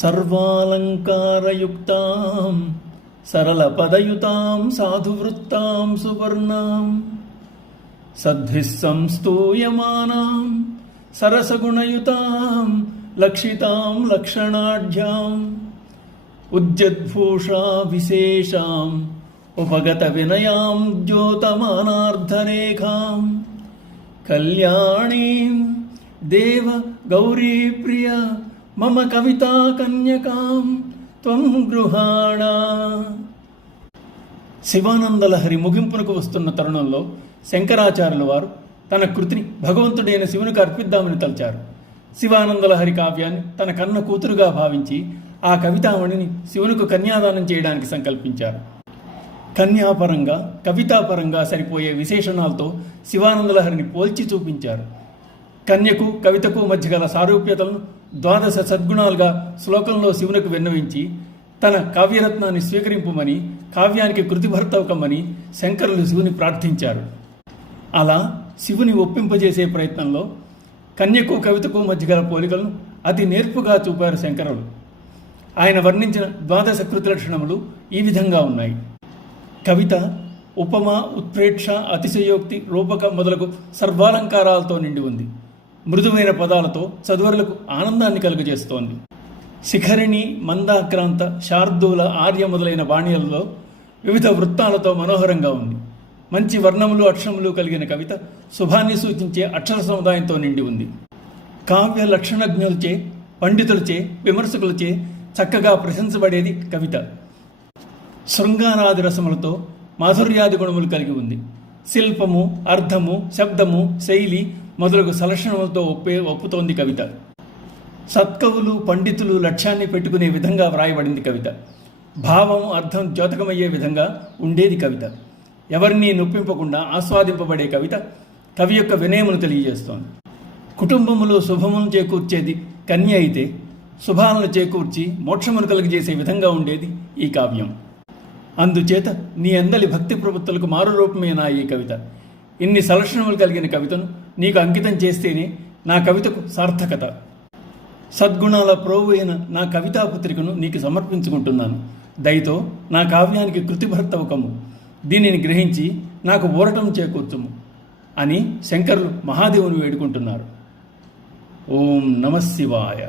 సర్వాలంకారయుక్తాం సరళపదయుతాం సాధువృత్తాం సువర్ణాం సద్భిః సంస్తూయమానాం సరసగుణయుతాం లక్షితాం లక్షణాఢ్యాం ఉజ్జద్భూషా విశేషాం ఉపగత వినయాం ద్యోతమానార్ధరేఖాం కళ్యాణీం దేవ గౌరీప్రియ మమ కవితా కన్యకాం త్వం గృహాణ. శివానందలహరి ముగింపునకు వస్తున్న తరుణంలో శంకరాచార్యుల వారు తన కృతిని భగవంతుడైన శివునికి అర్పిద్దామని తలచారు. శివానందలహరి కావ్యాన్ని తన కన్న కూతురుగా భావించి ఆ కవితామణిని శివునికి కన్యాదానం చేయడానికి సంకల్పించారు. కన్యాపరంగా కవితాపరంగా సరిపోయే విశేషణాలతో శివానందలహరిని పోల్చి చూపించారు. కన్యకు కవితకు మధ్య గల సారూప్యతలను 12 సద్గుణాలుగా శ్లోకంలో శివునికి విన్నవించి తన కావ్యరత్నాన్ని స్వీకరింపుమని, కావ్యానికి కృతిభర్తవకమని శంకరులు శివుని ప్రార్థించారు. అలా శివుని ఒప్పింపజేసే ప్రయత్నంలో కన్యకు కవితకు మధ్య గల పోలికలను అతి నేర్పుగా చూపారు శంకరులు. ఆయన వర్ణించిన 12 కృతి లక్షణములు ఈ విధంగా ఉన్నాయి. కవిత ఉపమ, ఉత్ప్రేక్ష, అతిశయోక్తి, రూపక మొదలగు సర్వాలంకారాలతో నిండి ఉంది. మృదువైన పదాలతో చదువరులకు ఆనందాన్ని కలుగజేస్తోంది. శిఖరిణి, మందాక్రాంత, శార్దూల, ఆర్య మొదలైన బాణీలలో వివిధ వృత్తాలతో మనోహరంగా ఉంది. మంచి వర్ణములు, అక్షరములు కలిగిన కవిత శుభాన్ని సూచించే అక్షర సముదాయంతో నిండి ఉంది. కావ్య లక్షణజ్ఞులచే, పండితులచే, విమర్శకులచే చక్కగా ప్రశంసపడేది కవిత. శృంగారాది రసములతో మాధుర్యాది గుణములు కలిగి ఉంది. శిల్పము, అర్థము, శబ్దము, శైలి మొదలగు సలక్షణములతో ఒప్పుతోంది కవిత. సత్కవులు, పండితులు లక్ష్యాన్ని పెట్టుకునే విధంగా వ్రాయబడింది కవిత. భావం, అర్థం ద్యోతకమయ్యే విధంగా ఉండేది కవిత. ఎవరినీ నొప్పింపకుండా ఆస్వాదింపబడే కవిత కవి యొక్క వినయమును తెలియజేస్తోంది. కుటుంబములో శుభమును చేకూర్చేది కన్య అయితే, శుభాలను చేకూర్చి మోక్షమును కలిగజేసే విధంగా ఉండేది ఈ కావ్యం. అందుచేత నీ అందలి భక్తి ప్రవృత్తులకు మారు రూపమేనా ఈ కవిత. ఇన్ని సలక్షణములు కలిగిన కవితను నీకు అంకితం చేస్తేనే నా కవితకు సార్థకత. సద్గుణాల ప్రోవు అయిన నా కవితాపత్రికను నీకు సమర్పించుకుంటున్నాను. దయతో నా కావ్యానికి కృతిభర్తవకము. దీనిని గ్రహించి నాకు ఊరటం చేకూర్చుము అని శంకరులు మహాదేవుని వేడుకుంటున్నారు. ఓం నమః శివాయ.